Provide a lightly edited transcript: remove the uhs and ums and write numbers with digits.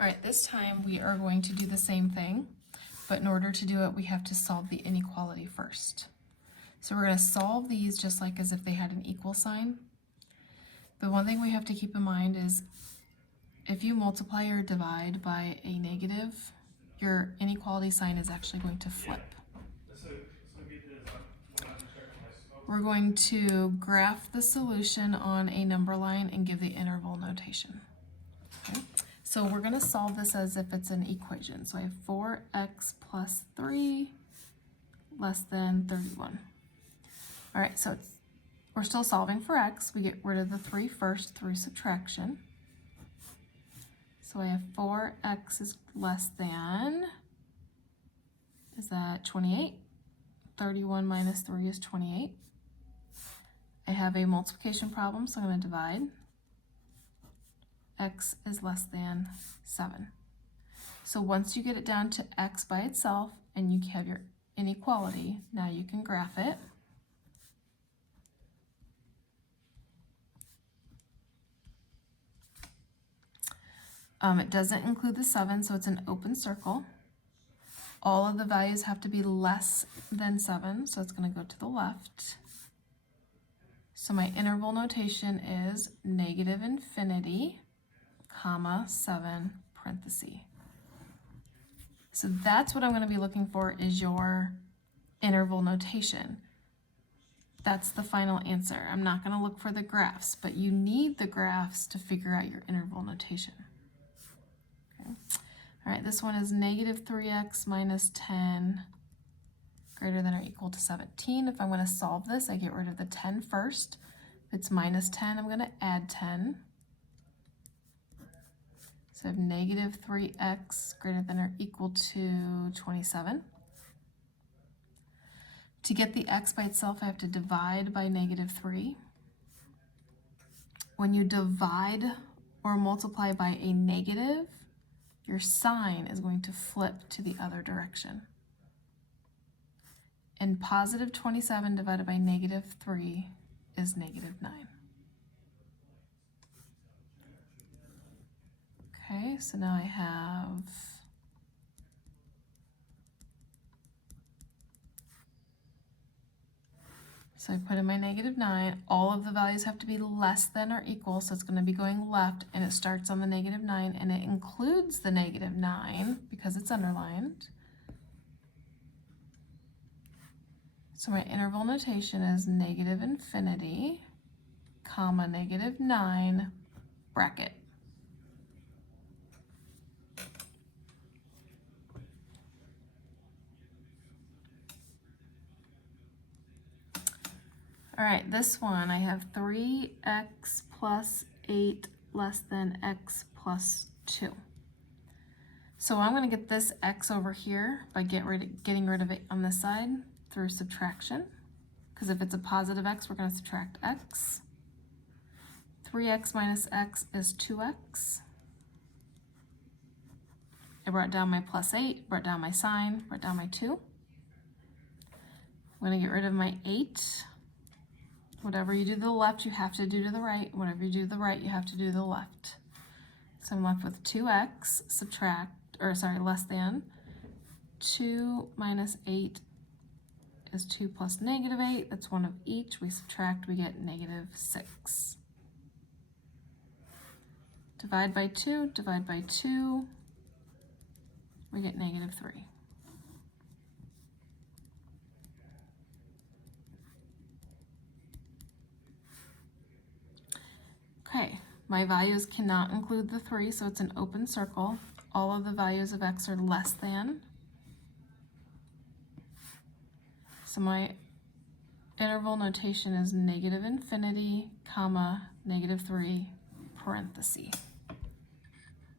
All right, this time we are going to do the same thing, but in order to do it, we have to solve the inequality first. So we're going to solve these just like as if they had an equal sign. But one thing we have to keep in mind is if you multiply or divide by a negative, your inequality sign is actually going to flip. We're going to graph the solution on a number line and give the interval notation. Okay? So we're going to solve this as if it's an equation. So I have 4x plus 3 less than 31. All right, so we're still solving for x. We get rid of the 3 first through subtraction. So I have 4x is less than, is that 28? 31 minus 3 is 28. I have a multiplication problem, so I'm going to divide. X is less than 7. So once you get it down to x by itself and you have your inequality, now you can graph it. It doesn't include the 7, so it's an open circle. All of the values have to be less than 7, so it's going to go to the left. So my interval notation is negative infinity, comma, 7, parenthesis. So that's what I'm going to be looking for is your interval notation. That's the final answer. I'm not going to look for the graphs, but you need the graphs to figure out your interval notation. Okay. All right, this one is negative 3x minus 10 greater than or equal to 17. If I'm going to solve this, I get rid of the 10 first. If it's minus 10, I'm going to add 10. So I have negative 3x greater than or equal to 27. To get the x by itself, I have to divide by negative 3. When you divide or multiply by a negative, your sign is going to flip to the other direction. And positive 27 divided by negative 3 is negative 9. Okay, so now I have so I put in my negative 9. All of the values have to be less than or equal, so it's going to be going left, and it starts on the negative 9, and it includes the negative 9 because it's underlined. So my interval notation is negative infinity, comma, negative 9, bracket. All right, this one, I have 3x plus 8 less than x plus 2. So I'm going to get this x over here by getting rid of it on this side through subtraction. Because if it's a positive x, we're going to subtract x. 3x minus x is 2x. I brought down my plus 8, brought down my sign, brought down my 2. I'm going to get rid of my 8. Whatever you do to the left, you have to do to the right. Whatever you do to the right, you have to do to the left. So I'm left with 2x, less than. 2 minus 8 is 2 plus negative 8. That's one of each. We subtract, we get negative 6. Divide by 2, divide by 2. We get negative 3. Okay, my values cannot include the 3, so it's an open circle. All of the values of x are less than. So my interval notation is negative infinity, comma, negative 3, parenthesis.